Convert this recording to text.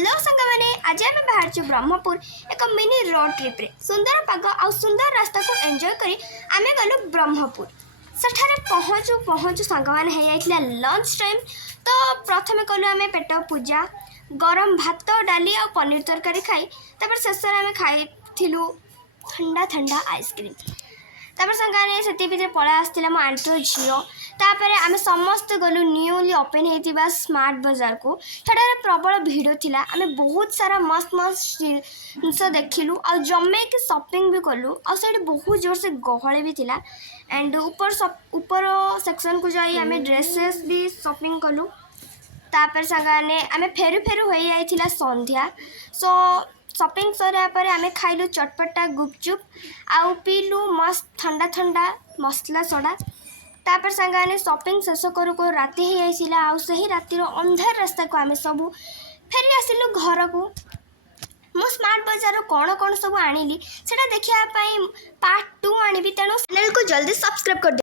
Hello सांग मैंने आज आम बाहर ब्रह्मपुर एक मिनी रोड ट्रिप रे सुंदर पाग आ सुंदर रास्ता को एंजॉय करी आम गलु ब्रह्मपुर सेठारे पहुँचू पहुँचू सांग मैंने लंच टाइम। तो प्रथम कलु आम पेट पूजा गरम भात डाली आ पनीर तरकारी खाई शेष आम खाई ठंडा ठंडा आइसक्रीम। सांगे से पड़ा आसला मो आंटीर झील तापर आम समस्त गलु न्यूली ओपन होता स्मार्ट बाजार को सेठारे प्रबल भिड़ थिला। आम बहुत सारा मस्त मस्त जिनस देखिलु आ जमे कि शॉपिंग भी कलु आ बहुत जोर से गहली भी थिला। एंड ऊपर सेक्शन को जाई आम ड्रेसेस भी शॉपिंग कलु। तापर सांगे आम फेरु फेरु हो जाइथिला संध्या। सो शॉपिंग सरिया पर आम खाइलु चटपटा गुपचुप आउ पीलु मस्त ठंडा ठंडा मसला सोडा। तापर सांगे शॉपिंग शेष करू को राति हो जाइला आउ सही रातिर अंधार रास्ता को आम सब फेरी आसिलु घर को। मो स्मार्ट बाजार कौन कौन सब आनिली सेटा देखिया पाई पार्ट 2 आनिबी तेणु चैनल को जल्दी सब्सक्राइब कर